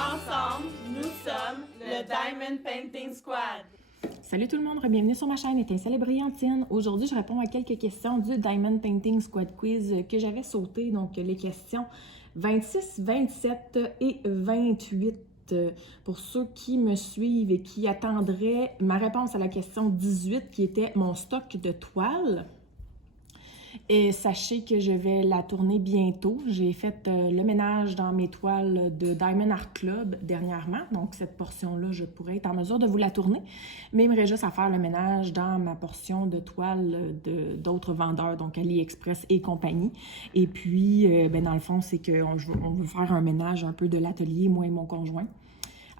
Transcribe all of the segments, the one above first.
ensemble, nous sommes le Diamond Painting Squad. Salut tout le monde, bienvenue sur ma chaîne Étincelle et Brillantine. Aujourd'hui, je réponds à quelques questions du Diamond Painting Squad Quiz que j'avais sauté. Donc, les questions 26, 27 et 28. Pour ceux qui me suivent et qui attendraient ma réponse à la question 18, qui était mon stock de toiles. Et sachez que je vais la tourner bientôt. J'ai fait le ménage dans mes toiles de Diamond Art Club dernièrement. Donc, cette portion-là, je pourrais être en mesure de vous la tourner. Mais il me reste juste à faire le ménage dans ma portion de toiles d'autres vendeurs, donc AliExpress et compagnie. Et puis, dans le fond, c'est qu'on veut faire un ménage un peu de l'atelier, moi et mon conjoint.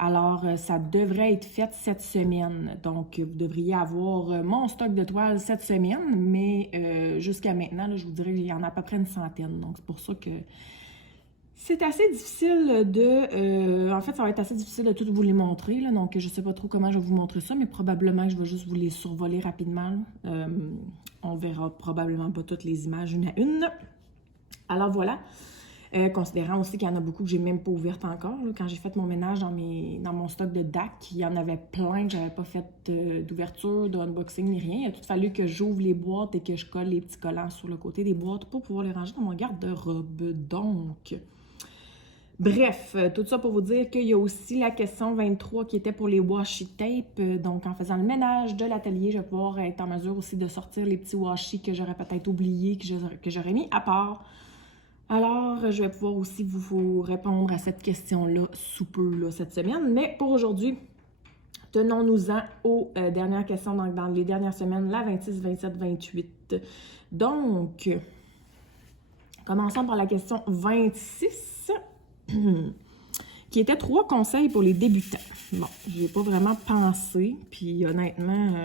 Alors, ça devrait être fait cette semaine. Donc, vous devriez avoir mon stock de toiles cette semaine, mais jusqu'à maintenant, là, je vous dirais qu'il y en a à peu près une centaine. Donc, c'est pour ça que c'est assez difficile de... en fait, ça va être assez difficile de tout vous les montrer. Là, donc, je ne sais pas trop comment je vais vous montrer ça, mais probablement que je vais juste vous les survoler rapidement. On verra probablement pas toutes les images une à une. Alors, voilà. Considérant aussi qu'il y en a beaucoup que j'ai même pas ouvertes encore. Là. Quand j'ai fait mon ménage dans mon stock de DAC, il y en avait plein que j'avais pas fait d'ouverture, d'unboxing ni rien. Il a tout fallu que j'ouvre les boîtes et que je colle les petits collants sur le côté des boîtes pour pouvoir les ranger dans mon garde-robe. Donc, bref, tout ça pour vous dire qu'il y a aussi la question 23 qui était pour les washi tape. Donc, en faisant le ménage de l'atelier, je vais pouvoir être en mesure aussi de sortir les petits washi que j'aurais peut-être oubliés, que j'aurais mis à part. Alors, je vais pouvoir aussi vous répondre à cette question-là sous peu là, cette semaine. Mais pour aujourd'hui, tenons-nous-en aux dernières questions dans les dernières semaines, la 26, 27, 28. Donc, commençons par la question 26, qui était 3 conseils pour les débutants. Bon, j'y ai pas vraiment pensé, puis honnêtement,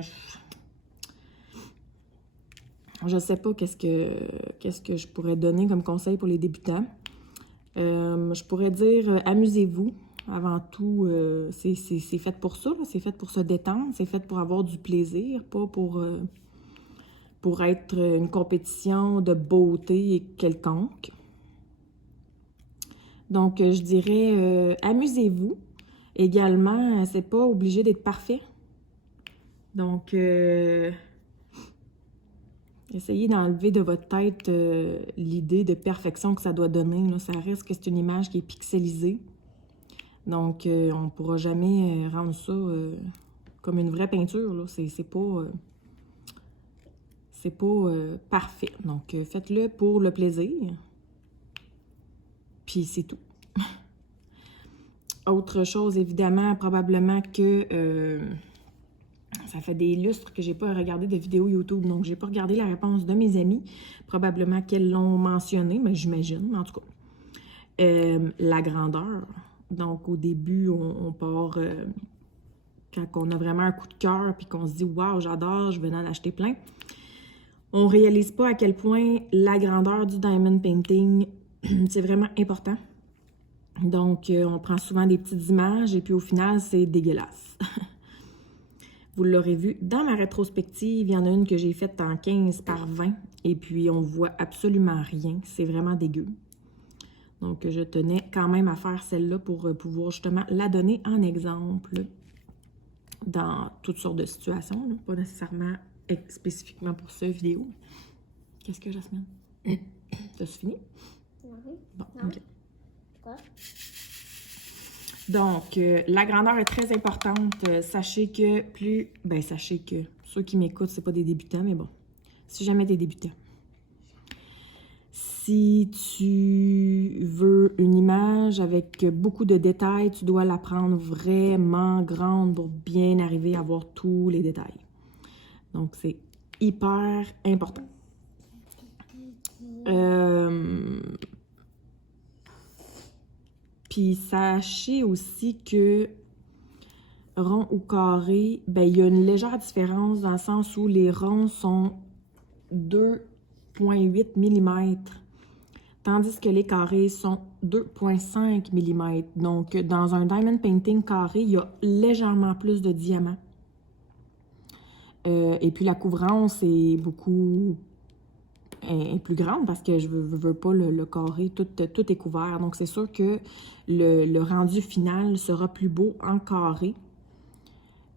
je sais pas qu'est-ce que je pourrais donner comme conseil pour les débutants. Je pourrais dire amusez-vous. Avant tout, c'est fait pour ça, c'est fait pour se détendre, c'est fait pour avoir du plaisir, pas pour être une compétition de beauté quelconque. Donc, je dirais amusez-vous. Également, c'est pas obligé d'être parfait. Donc, essayez d'enlever de votre tête l'idée de perfection que ça doit donner. Là. Ça reste que c'est une image qui est pixelisée. Donc, on ne pourra jamais rendre ça comme une vraie peinture. C'est pas parfait. Donc, faites-le pour le plaisir. Puis, c'est tout. Autre chose, évidemment, probablement que... ça fait des lustres que j'ai pas regardé de vidéos YouTube, donc j'ai pas regardé la réponse de mes amis. Probablement qu'elles l'ont mentionné, mais j'imagine, en tout cas. La grandeur. Donc, au début, on part... quand on a vraiment un coup de cœur, puis qu'on se dit « Wow, j'adore, je vais en acheter plein », on réalise pas à quel point la grandeur du diamond painting, c'est vraiment important. Donc, on prend souvent des petites images, et puis au final, c'est dégueulasse. Vous l'aurez vu dans ma rétrospective, il y en a une que j'ai faite en 15 par 20 et puis on voit absolument rien. C'est vraiment dégueu. Donc, je tenais quand même à faire celle-là pour pouvoir justement la donner en exemple dans toutes sortes de situations, là. Pas nécessairement spécifiquement pour cette vidéo. Qu'est-ce que Jasmine? T'as-tu fini? Oui. Bon, Non. OK. Quoi? Donc, la grandeur est très importante. Sachez que sachez que ceux qui m'écoutent, c'est pas des débutants, mais bon, si jamais t'es débutant. Si tu veux une image avec beaucoup de détails, tu dois la prendre vraiment grande pour bien arriver à voir tous les détails. Donc, c'est hyper important. Puis sachez aussi que rond ou carré, il y a une légère différence dans le sens où les ronds sont 2,8 mm, tandis que les carrés sont 2,5 mm. Donc, dans un diamond painting carré, il y a légèrement plus de diamants. Et puis la couvrance est beaucoup est plus grande parce que je veux pas le carré, tout est couvert. Donc, c'est sûr que le rendu final sera plus beau en carré.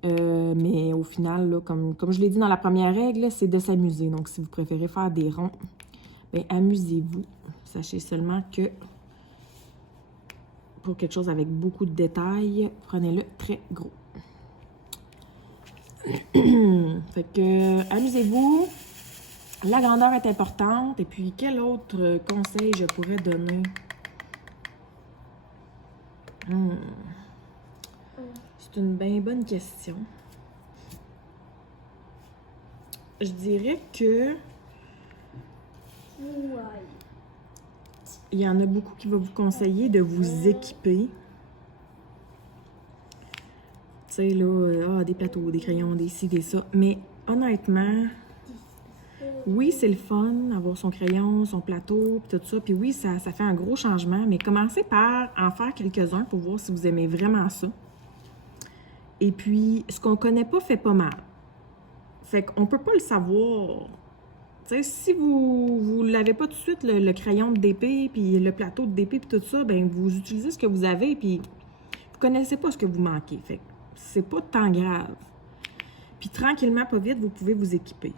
Mais au final, là, comme je l'ai dit dans la première règle, c'est de s'amuser. Donc, si vous préférez faire des ronds, bien, amusez-vous. Sachez seulement que pour quelque chose avec beaucoup de détails, prenez-le très gros. Fait que, amusez-vous. La grandeur est importante. Et puis, quel autre conseil je pourrais donner? C'est une bien bonne question. Je dirais que il y en a beaucoup qui vont vous conseiller de vous équiper. Tu sais, là, des plateaux, des crayons, des ci, des ça. Mais honnêtement, oui, c'est le fun, avoir son crayon, son plateau, puis tout ça. Puis oui, ça fait un gros changement. Mais commencez par en faire quelques-uns pour voir si vous aimez vraiment ça. Et puis, ce qu'on connaît pas fait pas mal. Fait qu'on peut pas le savoir. Tu sais, si vous l'avez pas tout de suite, le crayon de DP, puis le plateau de DP, puis tout ça, ben vous utilisez ce que vous avez, puis vous connaissez pas ce que vous manquez. Fait que c'est pas tant grave. Puis tranquillement, pas vite, vous pouvez vous équiper.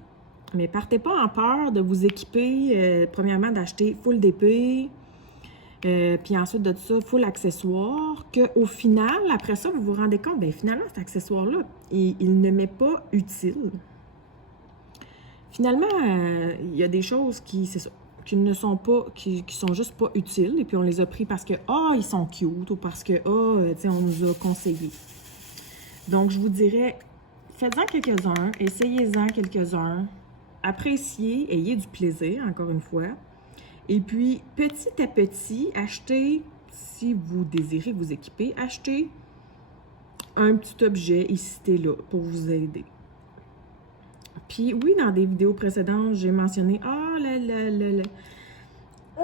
Mais partez pas en peur de vous équiper, premièrement, d'acheter full DP, puis ensuite de ça, full accessoire, qu'au final, après ça, vous vous rendez compte, bien finalement, cet accessoire-là, il ne m'est pas utile. Finalement, il y a des choses qui ne sont pas, qui sont juste pas utiles, et puis on les a pris parce que, ils sont cute, ou parce que, tu sais, on nous a conseillé. Donc, je vous dirais, faites-en quelques-uns, essayez-en quelques-uns, appréciez, ayez du plaisir, encore une fois. Et puis, petit à petit, achetez, si vous désirez vous équiper, achetez un petit objet ici et là pour vous aider. Puis oui, dans des vidéos précédentes, j'ai mentionné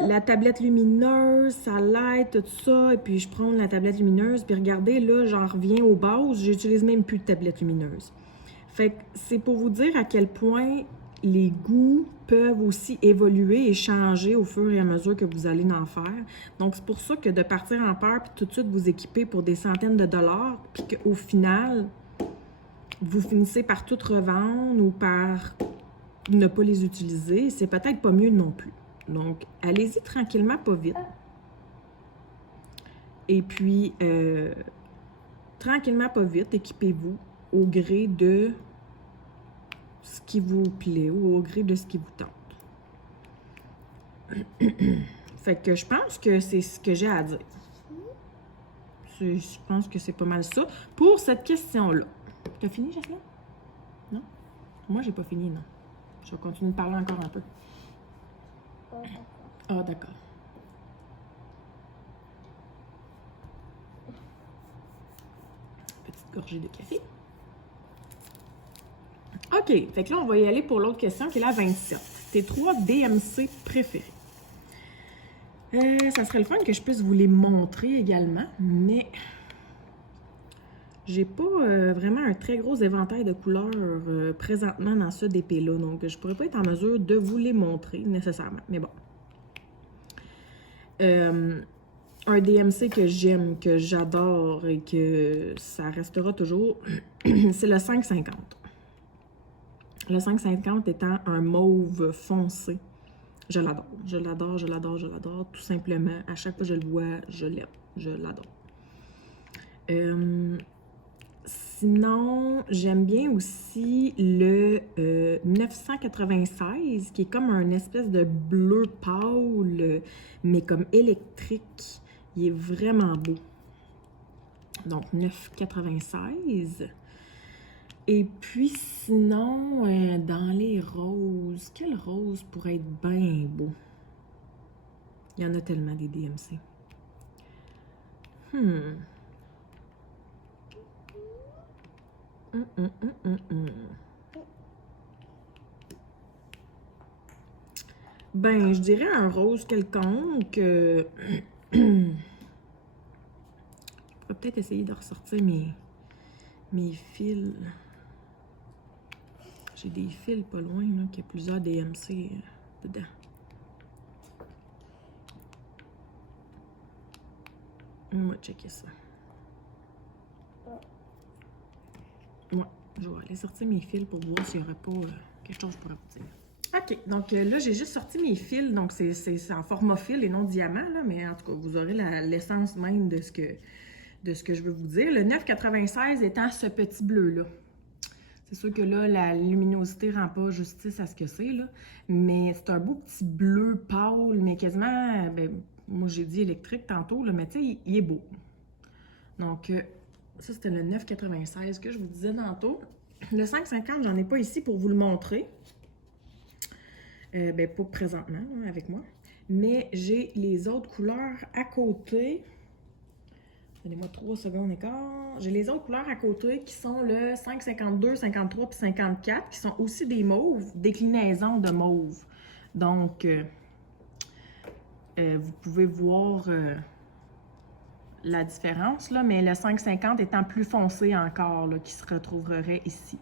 la tablette lumineuse, ça l'aide, tout ça. Et puis je prends la tablette lumineuse, puis regardez, là, j'en reviens aux bases, j'utilise même plus de tablette lumineuse. Fait que c'est pour vous dire à quel point les goûts peuvent aussi évoluer et changer au fur et à mesure que vous allez en faire. Donc, c'est pour ça que de partir en peur puis tout de suite vous équiper pour des centaines de dollars, puis qu'au final, vous finissez par tout revendre ou par ne pas les utiliser, c'est peut-être pas mieux non plus. Donc, allez-y tranquillement, pas vite. Et puis, tranquillement, pas vite, équipez-vous au gré de ce qui vous plaît ou au gré de ce qui vous tente. Fait que je pense que c'est ce que j'ai à dire. Je pense que c'est pas mal ça pour cette question-là. T'as fini, Jasmine? Non? Moi, j'ai pas fini, non. Je vais continuer de parler encore un peu. Ah, d'accord. Petite gorgée de café. OK, fait que là, on va y aller pour l'autre question qui est la 27. Tes 3 DMC préférés. Ça serait le fun que je puisse vous les montrer également, mais j'ai pas vraiment un très gros éventail de couleurs présentement dans ce DP-là, donc je pourrais pas être en mesure de vous les montrer nécessairement, mais bon. Un DMC que j'aime, que j'adore et que ça restera toujours, c'est le 550. Le 550 étant un mauve foncé. Je l'adore, je l'adore, je l'adore, je l'adore. Tout simplement, à chaque fois que je le vois, je l'aime, je l'adore. Sinon, j'aime bien aussi le 996, qui est comme un espèce de bleu pâle, mais comme électrique. Il est vraiment beau. Donc, 996. Et puis sinon, dans les roses, quel rose pourrait être bien beau? Il y en a tellement des DMC. Ben, je dirais un rose quelconque. Je pourrais peut-être essayer de ressortir mes fils. J'ai des fils pas loin, là, qui a plusieurs DMC dedans. On va checker ça. Ouais, je vais aller sortir mes fils pour voir s'il n'y aurait pas quelque chose pour vous dire. OK, donc là, j'ai juste sorti mes fils, donc c'est en format fil et non diamant, là, mais en tout cas, vous aurez l'essence même de ce que je veux vous dire. Le 9,96 étant ce petit bleu-là. C'est sûr que là, la luminosité ne rend pas justice à ce que c'est, là, mais c'est un beau petit bleu pâle, mais quasiment, ben, moi j'ai dit électrique tantôt, là, mais tu sais, il est beau. Donc, ça c'était le 9,96 que je vous disais tantôt. Le 5,50, j'en ai pas ici pour vous le montrer. Ben, pas présentement, hein, avec moi. Mais j'ai les autres couleurs à côté. Donnez-moi 3 secondes et quart. J'ai les autres couleurs à côté qui sont le 5,52, 53 puis 54, qui sont aussi des mauves, déclinaisons de mauve. Donc, vous pouvez voir la différence, là, mais le 5,50 étant plus foncé encore, là, qui se retrouverait ici.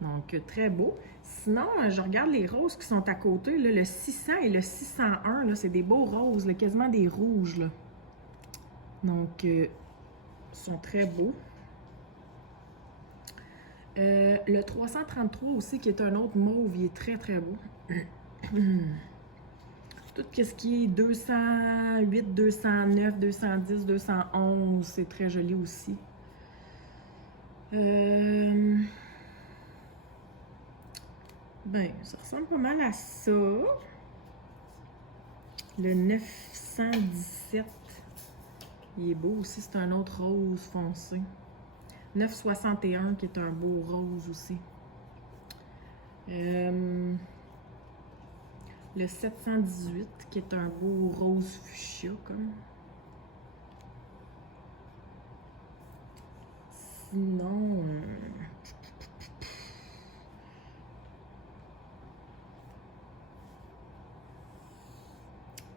Donc, très beau. Sinon, je regarde les roses qui sont à côté. Là, le 600 et le 601, c'est des beaux roses, là, quasiment des rouges. Là. Donc, ils sont très beaux. Le 333 aussi, qui est un autre mauve, il est très, très beau. Tout ce qui est 208, 209, 210, 211, c'est très joli aussi. Ben, ça ressemble pas mal à ça. Le 917, il est beau aussi, c'est un autre rose foncé. 961 qui est un beau rose aussi. Le 718 qui est un beau rose fuchsia comme. Sinon,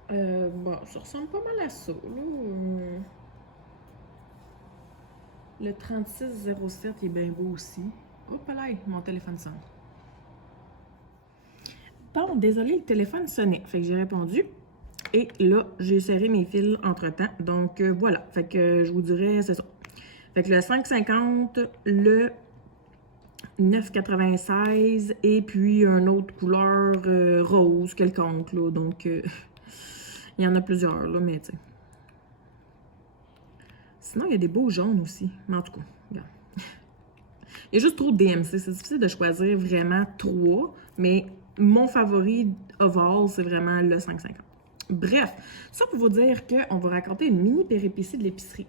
bon, ça ressemble pas mal à ça, là. Le 3607 est bien beau aussi. Hop là, mon téléphone sonne. Bon, désolé, le téléphone sonnait. Fait que j'ai répondu. Et là, j'ai serré mes fils entre-temps. Donc, voilà. Fait que je vous dirais, c'est ça. Fait que le 5,50, le 9,96 et puis une autre couleur rose quelconque, là. Donc, il y en a plusieurs, là, mais tu sais. Sinon, il y a des beaux jaunes aussi. Mais en tout cas, regarde. Il y a juste trop de DMC. C'est difficile de choisir vraiment 3, mais mon favori overall, c'est vraiment le 5,50. Bref, ça pour vous dire qu'on va raconter une mini péripétie de l'épicerie.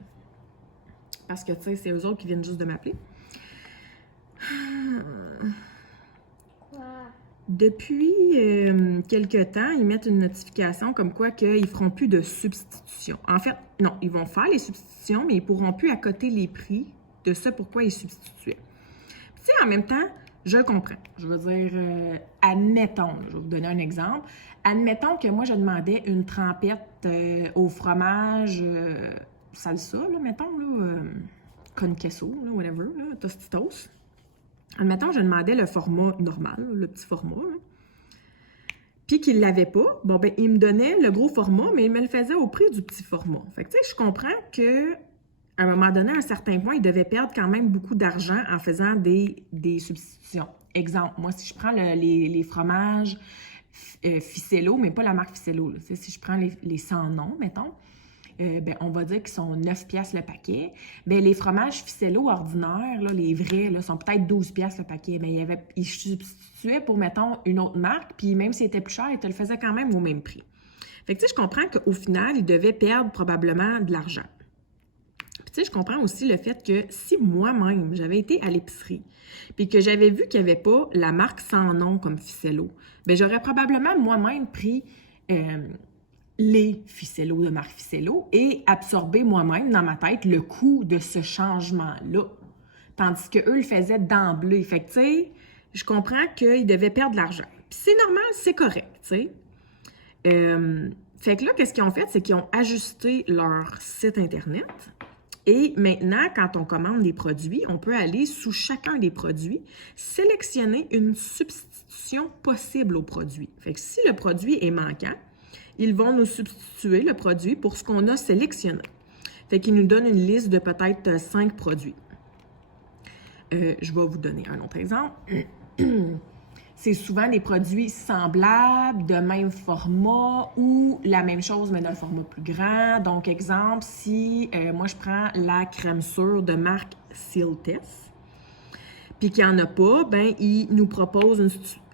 Parce que, tu sais, c'est eux autres qui viennent juste de m'appeler. Depuis quelques temps, ils mettent une notification comme quoi qu'ils ne feront plus de substitution. En fait, non, ils vont faire les substitutions, mais ils ne pourront plus accoter les prix de ce pourquoi ils substituaient. Tu sais, en même temps, je comprends. Je veux dire, admettons, je vais vous donner un exemple. Admettons que moi, je demandais une trempette au fromage salsa, là, mettons, là, con queso, là, whatever, là, tostitos. Admettons, je demandais le format normal, le petit format, là. Puis qu'il ne l'avait pas, bon, ben, il me donnait le gros format, mais il me le faisait au prix du petit format. Fait que, tu sais, je comprends que à un moment donné, à un certain point, il devait perdre quand même beaucoup d'argent en faisant des substitutions. Exemple, moi, si je prends les fromages Ficello, mais pas la marque Ficello, là, si je prends les sans nom, mettons, ben, on va dire qu'ils sont 9 piastres le paquet. Ben, les fromages Ficello ordinaires, là, les vrais, là, sont peut-être 12 piastres le paquet. Ben, ils substituaient pour, mettons, une autre marque, puis même s'il était plus cher, ils te le faisaient quand même au même prix. Fait que, tu sais, je comprends qu'au final, ils devaient perdre probablement de l'argent. Puis, tu sais, je comprends aussi le fait que si moi-même, j'avais été à l'épicerie, puis que j'avais vu qu'il n'y avait pas la marque sans nom comme Ficello, bien, j'aurais probablement moi-même pris les Ficello de marque Ficello et absorbé moi-même dans ma tête le coût de ce changement-là. Tandis qu'eux le faisaient d'emblée. Fait que, tu sais, je comprends qu'ils devaient perdre de l'argent. Puis c'est normal, c'est correct, tu sais. Fait que là, qu'est-ce qu'ils ont fait? C'est qu'ils ont ajusté leur site Internet. Et maintenant, quand on commande des produits, on peut aller sous chacun des produits, sélectionner une substitution possible au produit. Fait que si le produit est manquant, ils vont nous substituer le produit pour ce qu'on a sélectionné. Fait qu'ils nous donnent une liste de peut-être 5 produits. Je vais vous donner un autre exemple. C'est souvent des produits semblables, de même format ou la même chose, mais d'un format plus grand. Donc, exemple, si moi, je prends la crème sûre de marque Sealtest, puis qu'il n'y en a pas, ben il nous propose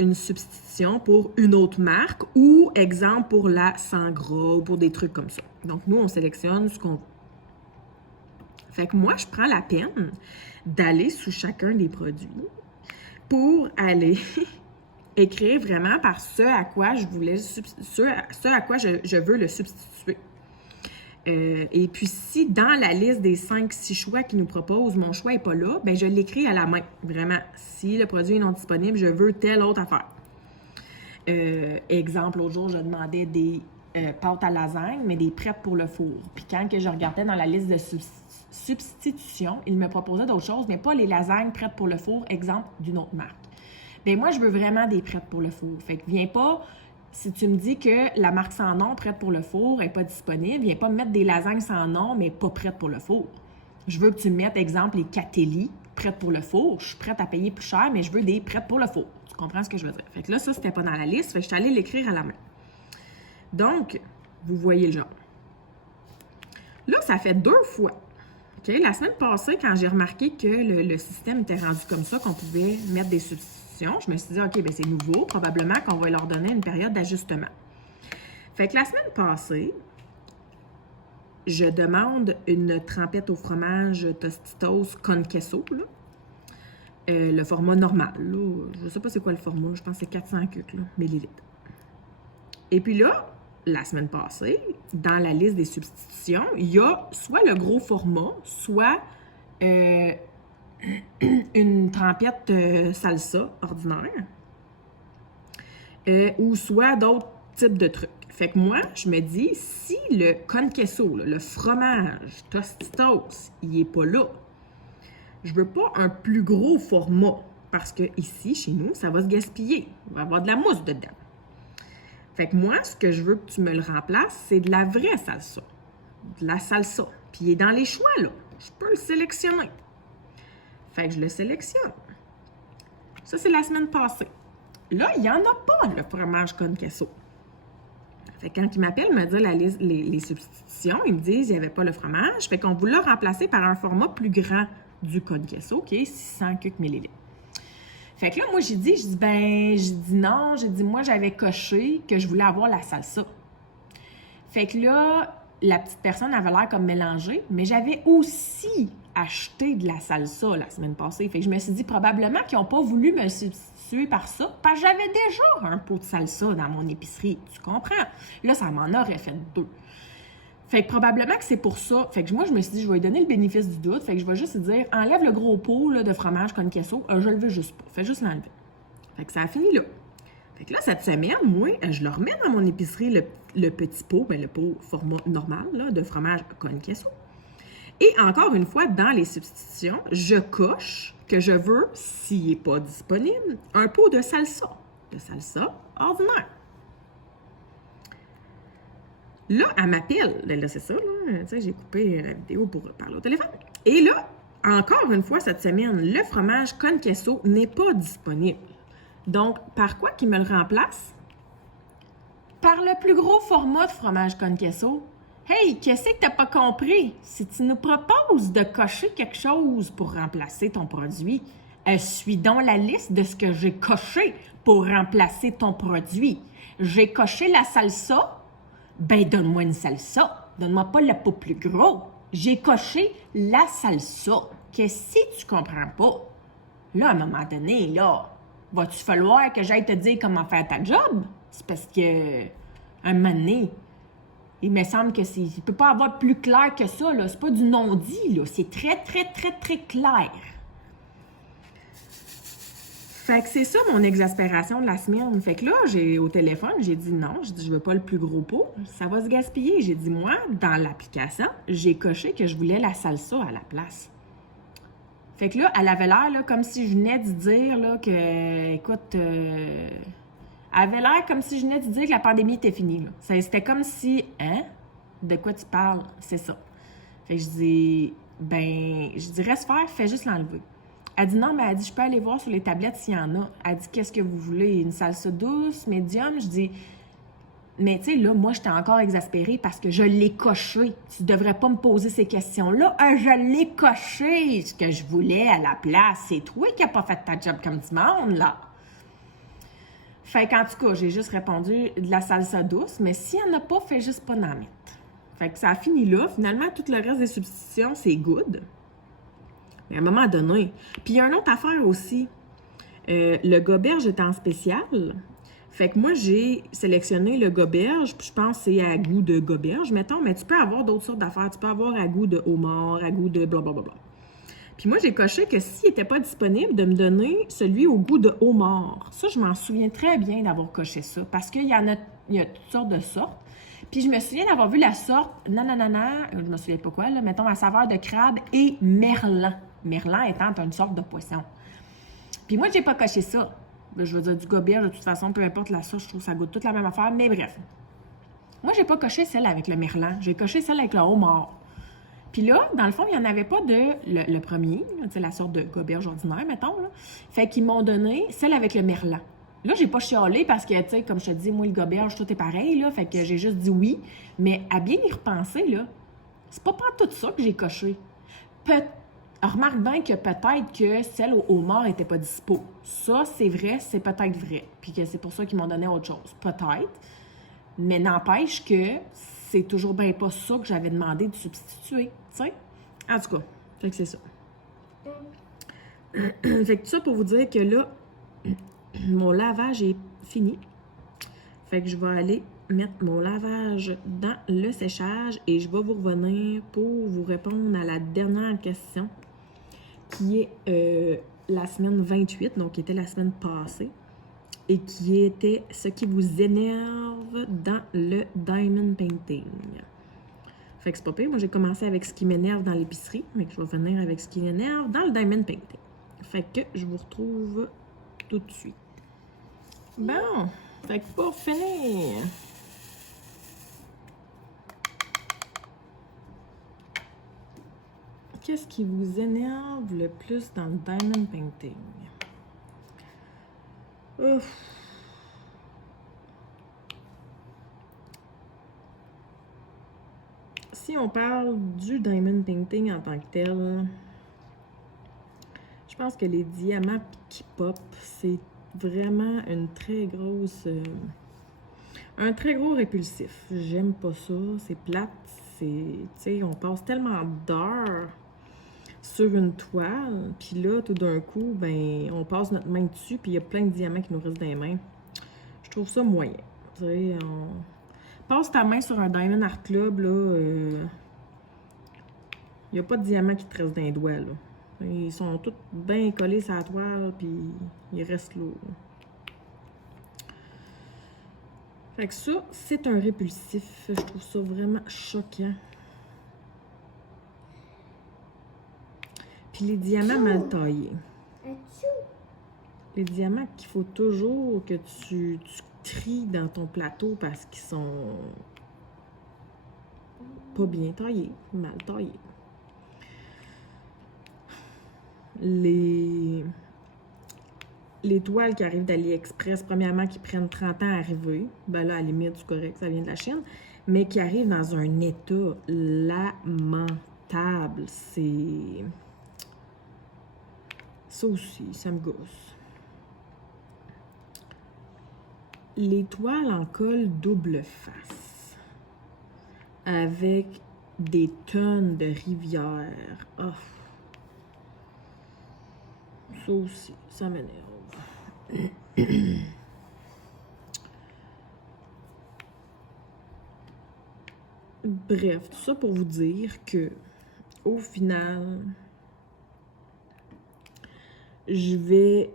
une substitution pour une autre marque ou, exemple, pour la sans gras ou pour des trucs comme ça. Donc, nous, on sélectionne ce qu'on veut. Fait que moi, je prends la peine d'aller sous chacun des produits pour aller écrire vraiment par ce à quoi je voulais, ce à quoi je veux le substituer. Et puis, si dans la liste des 5-6 choix qu'ils nous proposent, mon choix n'est pas là, bien, je l'écris à la main, vraiment. Si le produit est non disponible, je veux telle autre affaire. Exemple, l'autre jour, je demandais des pâtes à lasagne, mais des prêtes pour le four. Puis quand que je regardais dans la liste de substitution, il me proposait d'autres choses, mais pas les lasagnes prêtes pour le four, exemple d'une autre marque. Bien, moi, je veux vraiment des prêtes pour le four. Fait que viens pas, si tu me dis que la marque sans nom, prête pour le four, n'est pas disponible, viens pas me mettre des lasagnes sans nom, mais pas prêtes pour le four. Je veux que tu me mettes, exemple, les Catelli, prêtes pour le four. Je suis prête à payer plus cher, mais je veux des prêtes pour le four. Tu comprends ce que je veux dire? Fait que là, ça, c'était pas dans la liste. Fait que je suis allée l'écrire à la main. Donc, vous voyez le genre. Là, ça fait 2 fois. OK? La semaine passée, quand j'ai remarqué que le système était rendu comme ça, qu'on pouvait mettre des substitutions, je me suis dit, OK, bien c'est nouveau, probablement qu'on va leur donner une période d'ajustement. Fait que la semaine passée, je demande une trempette au fromage Tostitos con queso, là. Le format normal, là. Je ne sais pas c'est quoi le format, je pense que c'est 400 millilitres. Et puis là, la semaine passée, dans la liste des substitutions, il y a soit le gros format, soit une trempette salsa ordinaire, ou soit d'autres types de trucs. Fait que moi, je me dis, si le con queso, là, le fromage Tostitos, il n'est pas là, je veux pas un plus gros format, parce que ici, chez nous, ça va se gaspiller. Il va y avoir de la mousse dedans. Fait que moi, ce que je veux que tu me le remplaces, c'est de la vraie salsa. De la salsa. Puis il est dans les choix, là. Je peux le sélectionner. Fait que je le sélectionne. Ça, c'est la semaine passée. Là, il n'y en a pas, le fromage con queso. Fait que quand ils m'appellent me dire les substitutions, ils me disent qu'il n'y avait pas le fromage. Fait qu'on voulait remplacer par un format plus grand du con queso, qui est 600 millilitres. Fait que là, moi, j'ai dit non. J'ai dit, moi, j'avais coché que je voulais avoir la salsa. Fait que là, la petite personne avait l'air comme mélangée, mais j'avais aussi acheté de la salsa la semaine passée. Fait que je me suis dit, probablement qu'ils n'ont pas voulu me substituer par ça, parce que j'avais déjà un pot de salsa dans mon épicerie. Tu comprends? Là, ça m'en aurait fait 2. Fait que probablement que c'est pour ça. Fait que moi, je me suis dit, je vais lui donner le bénéfice du doute. Fait que je vais juste lui dire, enlève le gros pot là, de fromage con queso. Je le veux juste pas. Fais juste l'enlever. Fait que ça a fini là. Fait que là, cette semaine, moi, je le remets dans mon épicerie, le petit pot, le pot format normal là, de fromage con queso. Et encore une fois, dans les substitutions, je coche que je veux, s'il n'est pas disponible, un pot de salsa ordinaire. Là, elle m'appelle. Là, c'est ça, là. Tu sais, j'ai coupé la vidéo pour parler au téléphone. Et là, encore une fois cette semaine, le fromage con queso n'est pas disponible. Donc, par quoi qu'il me le remplace? Par le plus gros format de fromage con queso. Hey, qu'est-ce que t'as pas compris? Si tu nous proposes de cocher quelque chose pour remplacer ton produit, suis donc la liste de ce que j'ai coché pour remplacer ton produit. J'ai coché la salsa. Ben, donne-moi une salsa. Donne-moi pas le pot plus gros. J'ai coché la salsa. Qu'est-ce que tu comprends pas? Là, à un moment donné, là, va-tu falloir que j'aille te dire comment faire ta job? C'est parce que, un moment donné, il me semble que il peut pas avoir plus clair que ça, là. C'est pas du non-dit, là. C'est très, très, très, très clair. Fait que c'est ça mon exaspération de la semaine. Fait que là, au téléphone, j'ai dit non. J'ai dit, je veux pas le plus gros pot. Ça va se gaspiller. J'ai dit, moi, dans l'application, j'ai coché que je voulais la salsa à la place. Fait que là, elle avait l'air là, comme si je venais de dire là, que, écoute, elle avait l'air comme si je venais de dire que la pandémie était finie. Là. C'était comme si, hein? De quoi tu parles? C'est ça. Fait que je dis, je dirais se faire, fais juste l'enlever. Elle dit non, mais elle dit, je peux aller voir sur les tablettes s'il y en a. Elle dit, qu'est-ce que vous voulez? Une salsa douce, médium? Je dis, mais tu sais, là, moi, j'étais encore exaspérée parce que je l'ai coché. Tu devrais pas me poser ces questions-là. Je l'ai coché, ce que je voulais à la place. C'est toi qui n'as pas fait ta job comme du monde, là. Fait qu'en tout cas, j'ai juste répondu de la salsa douce, mais s'il n'y en a pas, fais juste pas d'en mettre. Fait que ça a fini là. Finalement, tout le reste des substitutions, c'est good. Mais à un moment donné. Puis il y a une autre affaire aussi. Le goberge est en spécial. Fait que moi, j'ai sélectionné le goberge, puis je pense que c'est à goût de goberge, mettons, mais tu peux avoir d'autres sortes d'affaires. Tu peux avoir à goût de homard, à goût de blablabla. Puis moi, j'ai coché que s'il n'était pas disponible, de me donner celui au goût de homard. Ça, je m'en souviens très bien d'avoir coché ça, parce qu'il y a toutes sortes de sortes. Puis je me souviens d'avoir vu la sorte, je me souviens pas quoi, là, mettons, à saveur de crabe et merlan. Merlan étant une sorte de poisson. Puis moi, j'ai pas coché ça. Je veux dire, du goberge, de toute façon, peu importe la sauce, je trouve que ça goûte toute la même affaire, mais bref. Moi, j'ai pas coché celle avec le merlan, j'ai coché celle avec le homard. Puis là, dans le fond, il n'y en avait pas de le premier, tu sais, la sorte de goberge ordinaire, mettons, là. Fait qu'ils m'ont donné celle avec le merlan. Là, j'ai pas chialé parce que, tu sais, comme je te dis, moi, le goberge, tout est pareil, là, fait que j'ai juste dit oui. Mais à bien y repenser, là, c'est pas tout ça que j'ai coché. Remarque bien que peut-être que celle au homard n'était pas dispo. Ça, c'est vrai, c'est peut-être vrai. Puis que c'est pour ça qu'ils m'ont donné autre chose. Peut-être. Mais n'empêche que c'est toujours bien pas ça que j'avais demandé de substituer. Tu sais? En tout cas, fait que c'est ça. Fait que tout ça pour vous dire que là, mon lavage est fini. Fait que je vais aller mettre mon lavage dans le séchage et je vais vous revenir pour vous répondre à la dernière question qui est la semaine 28, donc qui était la semaine passée, et qui était ce qui vous énerve dans le diamond painting. Fait que c'est pas pire, moi j'ai commencé avec ce qui m'énerve dans l'épicerie, mais je vais venir avec ce qui m'énerve dans le diamond painting. Fait que je vous retrouve tout de suite. Bon, fait que pour finir, qu'est-ce qui vous énerve le plus dans le diamond painting? Ouf. Si on parle du diamond painting en tant que tel, je pense que les diamants qui pop, c'est vraiment une très grosse... un très gros répulsif. J'aime pas ça, c'est plate, tu sais, on passe tellement d'heures sur une toile, puis là, tout d'un coup, ben, on passe notre main dessus, puis il y a plein de diamants qui nous restent dans les mains. Je trouve ça moyen. Tu sais, passe ta main sur un Diamond Art Club, là, il n'y a pas de diamants qui te restent dans les doigts, là. Ils sont tous bien collés sur la toile, puis ils restent lourds. Fait que ça, c'est un répulsif. Je trouve ça vraiment choquant. Puis les diamants mal taillés. Les diamants qu'il faut toujours que tu tries dans ton plateau parce qu'ils sont pas bien taillés, mal taillés. Les toiles qui arrivent d'AliExpress, premièrement, qui prennent 30 ans à arriver, ben là, à la limite, c'est correct, ça vient de la Chine, mais qui arrivent dans un état lamentable. C'est... Ça aussi, ça me gosse. Les toiles en colle double face, avec des tonnes de rivières. Oh. Ça aussi, ça m'énerve. Bref, tout ça pour vous dire que, au final, je vais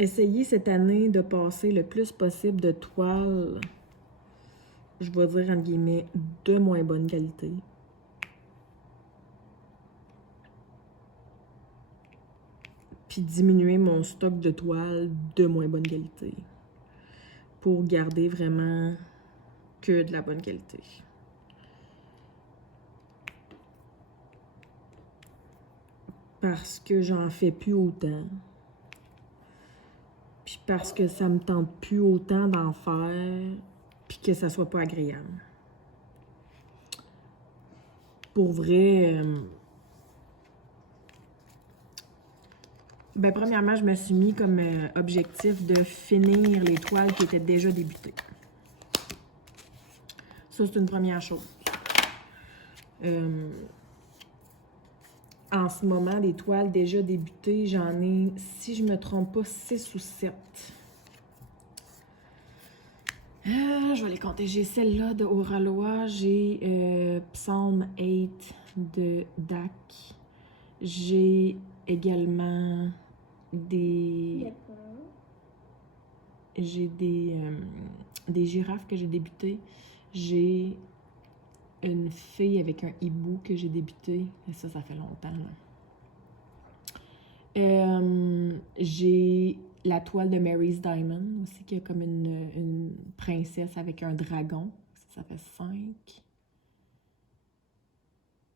essayer cette année de passer le plus possible de toiles, je vais dire entre guillemets, de moins bonne qualité. Puis diminuer mon stock de toiles de moins bonne qualité. Pour garder vraiment que de la bonne qualité. Parce que j'en fais plus autant. Puis parce que ça me tente plus autant d'en faire, puis que ça soit pas agréable. Pour vrai, ben premièrement, je me suis mis comme objectif de finir les toiles qui étaient déjà débutées. Ça, c'est une première chose. En ce moment, des toiles déjà débutées, j'en ai, si je me trompe pas, 6 ou 7. Je vais les compter. J'ai celle-là de Oralois, j'ai Psalm 8 de DAC. J'ai également des girafes que j'ai débutées. J'ai une fille avec un hibou que j'ai débuté. Et ça fait longtemps. J'ai la toile de Mary's Diamond aussi, qui a comme une princesse avec un dragon. Ça fait 5.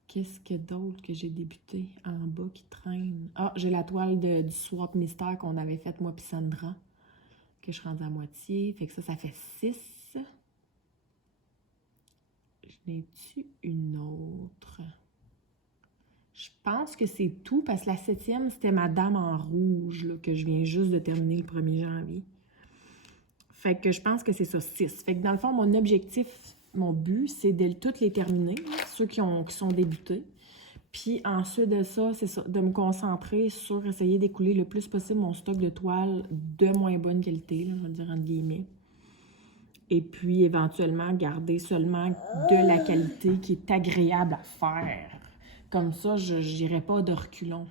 Qu'est-ce que d'autre que j'ai débuté en bas qui traîne? Ah, j'ai la toile du Swap Mystère qu'on avait faite, moi puis Sandra, que je suis rendue à moitié. Fait que ça fait 6. Je n'ai-tu une autre? Je pense que c'est tout, parce que la 7e, c'était ma dame en rouge, là, que je viens juste de terminer le 1er janvier. Fait que je pense que c'est ça, 6. Fait que dans le fond, mon objectif, mon but, c'est de toutes les terminer, ceux qui sont débutés. Puis ensuite de ça, c'est ça, de me concentrer sur essayer d'écouler le plus possible mon stock de toiles de moins bonne qualité, là, je vais dire entre guillemets. Et puis éventuellement garder seulement de la qualité qui est agréable à faire. Comme ça, je n'irai pas de reculons.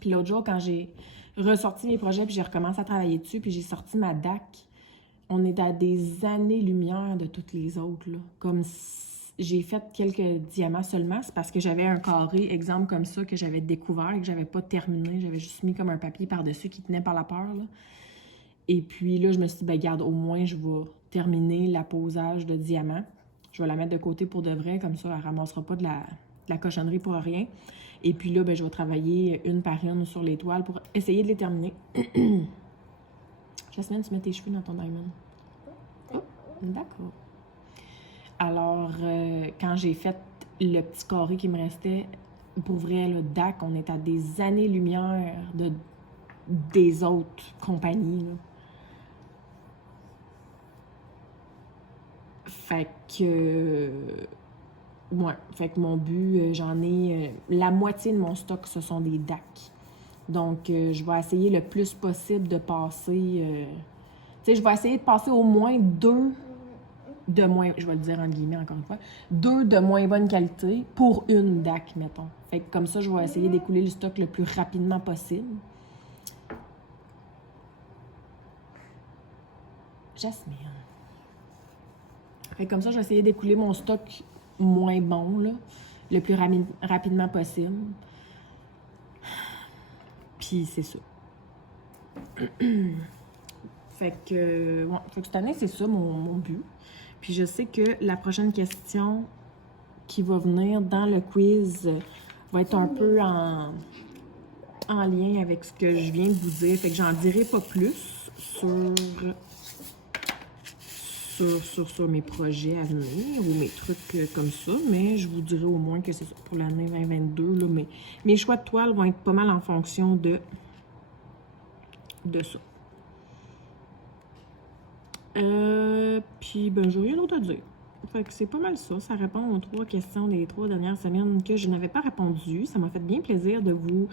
Puis l'autre jour, quand j'ai ressorti mes projets, puis j'ai recommencé à travailler dessus, puis j'ai sorti ma DAC, on est à des années-lumière de toutes les autres, là. Comme j'ai fait quelques diamants seulement, c'est parce que j'avais un carré, exemple comme ça, que j'avais découvert et que j'avais pas terminé. J'avais juste mis comme un papier par-dessus qui tenait par la peur, là. Et puis là, je me suis dit, ben garde, au moins, je vais terminer l'apposage de diamants. Je vais la mettre de côté pour de vrai, comme ça, elle ne ramassera pas de la cochonnerie pour rien. Et puis là, ben, je vais travailler une par une sur les toiles pour essayer de les terminer. Jasmine, tu mets tes cheveux dans ton diamond. Oh, d'accord. Alors, quand j'ai fait le petit carré qui me restait, pour vrai, le DAC, on est à des années-lumière des autres compagnies, là. Fait que... ouais, fait que mon but, j'en ai... la moitié de mon stock, ce sont des DAC. Donc, je vais essayer le plus possible de passer... tu sais, je vais essayer de passer au moins 2 de moins... Je vais le dire en guillemets, encore une fois. 2 de moins bonne qualité pour une DAC, mettons. Fait que comme ça, je vais essayer d'écouler le stock le plus rapidement possible. Jasmine. Fait que comme ça, je vais essayer d'écouler mon stock moins bon, là, le plus rapidement possible. Puis c'est ça. Fait que cette année, c'est ça mon but. Puis je sais que la prochaine question qui va venir dans le quiz va être un peu en lien avec ce que je viens de vous dire. Fait que j'en dirai pas plus sur mes projets à venir ou mes trucs comme ça, mais je vous dirai au moins que c'est ça pour l'année 2022. Là, mais mes choix de toile vont être pas mal en fonction de ça. Puis, ben, j'ai rien d'autre à dire. Fait que c'est pas mal ça. Ça répond aux 3 questions des 3 dernières semaines que je n'avais pas répondu. Ça m'a fait bien plaisir de vous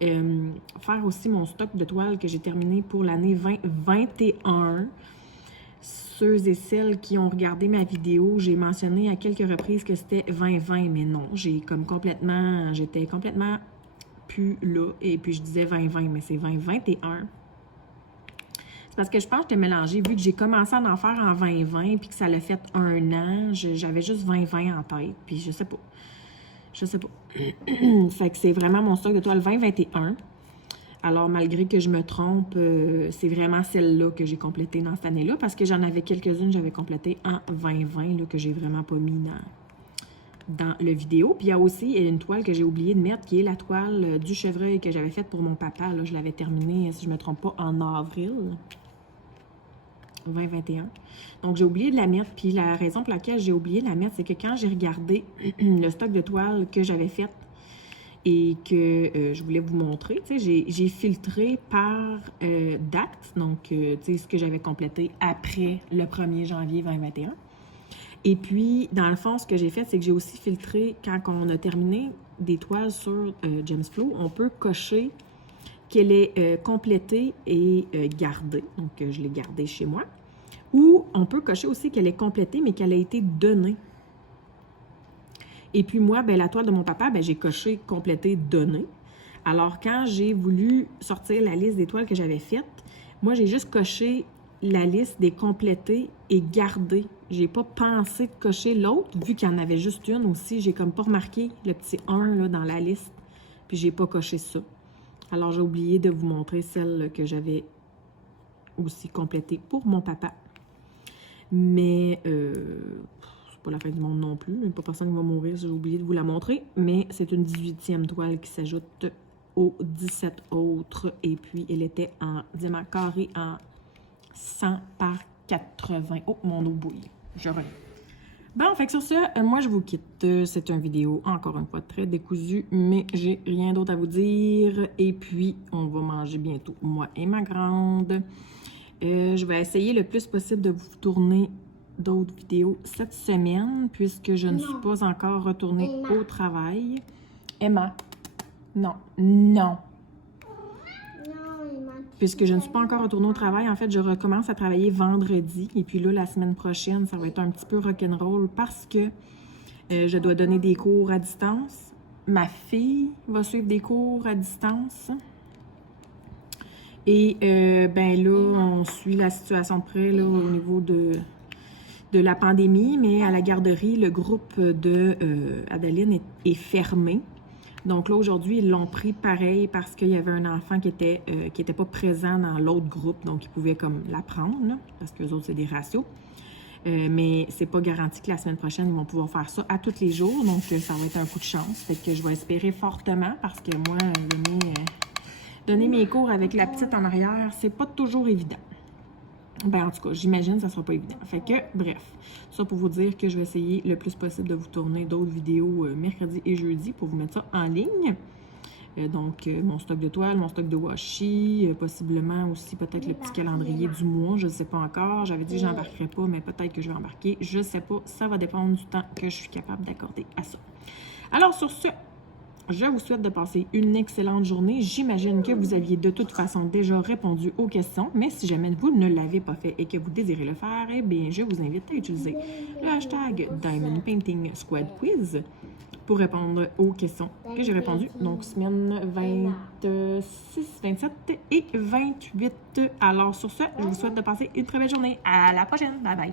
faire aussi mon stock de toiles que j'ai terminé pour l'année 2021. Ceux et celles qui ont regardé ma vidéo, j'ai mentionné à quelques reprises que c'était 2020, mais non, j'étais complètement plus là, et puis je disais 2020, mais c'est 2021. Parce que je pense que j'étais mélangée, vu que j'ai commencé à en faire en 2020, puis que ça l'a fait 1 an, j'avais juste 2020 en tête, puis je sais pas. Fait que c'est vraiment mon stock de toile 2021. Alors, malgré que je me trompe, c'est vraiment celle-là que j'ai complétée dans cette année-là, parce que j'en avais quelques-unes que j'avais complétées en 2020, là, que j'ai vraiment pas mis dans le vidéo. Puis il y a aussi une toile que j'ai oublié de mettre, qui est la toile du chevreuil que j'avais faite pour mon papa. Là, je l'avais terminée, si je me trompe pas, en avril 2021. Donc, j'ai oublié de la mettre. Puis la raison pour laquelle j'ai oublié de la mettre, c'est que quand j'ai regardé le stock de toiles que j'avais fait et que je voulais vous montrer, tu sais, j'ai filtré par date, donc, tu sais, ce que j'avais complété après le 1er janvier 2021. Et puis, dans le fond, ce que j'ai fait, c'est que j'ai aussi filtré, quand on a terminé des toiles sur Gemsflow, on peut cocher qu'elle est complétée et gardée. Donc, je l'ai gardée chez moi. Ou on peut cocher aussi qu'elle est complétée, mais qu'elle a été donnée. Et puis moi, ben, la toile de mon papa, ben, j'ai coché complétée, donnée. Alors, quand j'ai voulu sortir la liste des toiles que j'avais faites, moi, j'ai juste coché la liste des complétées et gardées. J'ai pas pensé de cocher l'autre, vu qu'il y en avait juste une aussi. J'ai comme pas remarqué le petit 1 là, dans la liste, puis j'ai pas coché ça. Alors, j'ai oublié de vous montrer celle que j'avais aussi complétée pour mon papa. Mais, c'est pas la fin du monde non plus. Il n'y a pas personne qui va mourir si j'ai oublié de vous la montrer. Mais c'est une 18e toile qui s'ajoute aux 17 autres. Et puis, elle était en diamant carré en 100 par 80. Oh, mon eau bouille. Je reviens. Bon, fait que sur ça, moi, je vous quitte. C'est une vidéo, encore une fois, très décousue, mais j'ai rien d'autre à vous dire. Et puis, on va manger bientôt, moi et ma grande. Je vais essayer le plus possible de vous tourner d'autres vidéos cette semaine, puisque je ne suis pas encore retournée au travail. Emma. Non. Puisque je ne suis pas encore retournée au travail, en fait, je recommence à travailler vendredi. Et puis là, la semaine prochaine, ça va être un petit peu rock'n'roll parce que je dois donner des cours à distance. Ma fille va suivre des cours à distance. Et ben là, on suit la situation de près là, au niveau de la pandémie, mais à la garderie, le groupe de Adeline est fermé. Donc là, aujourd'hui, ils l'ont pris pareil parce qu'il y avait un enfant qui était pas présent dans l'autre groupe, donc ils pouvaient comme l'apprendre, là, parce que les autres, c'est des ratios. Mais c'est pas garanti que la semaine prochaine, ils vont pouvoir faire ça à tous les jours, donc ça va être un coup de chance. Fait que je vais espérer fortement parce que moi, donner mes cours avec la petite en arrière, c'est pas toujours évident. Ben, en tout cas, j'imagine que ça sera pas évident. Fait que, bref, ça pour vous dire que je vais essayer le plus possible de vous tourner d'autres vidéos mercredi et jeudi pour vous mettre ça en ligne. Donc, mon stock de toile, mon stock de washi, possiblement aussi peut-être le petit calendrier du mois, je ne sais pas encore. J'avais dit que je n'embarquerais pas, mais peut-être que je vais embarquer. Je ne sais pas, ça va dépendre du temps que je suis capable d'accorder à ça. Alors, sur ce, je vous souhaite de passer une excellente journée. J'imagine que vous aviez de toute façon déjà répondu aux questions, mais si jamais vous ne l'avez pas fait et que vous désirez le faire, eh bien, je vous invite à utiliser le hashtag Diamond Painting Squad Quiz pour répondre aux questions que j'ai répondues. Donc, semaine 26, 27 et 28. Alors, sur ce, je vous souhaite de passer une très belle journée. À la prochaine. Bye bye.